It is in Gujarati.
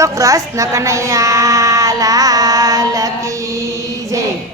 બોલો કૃષ્ણ કનૈયા લાલ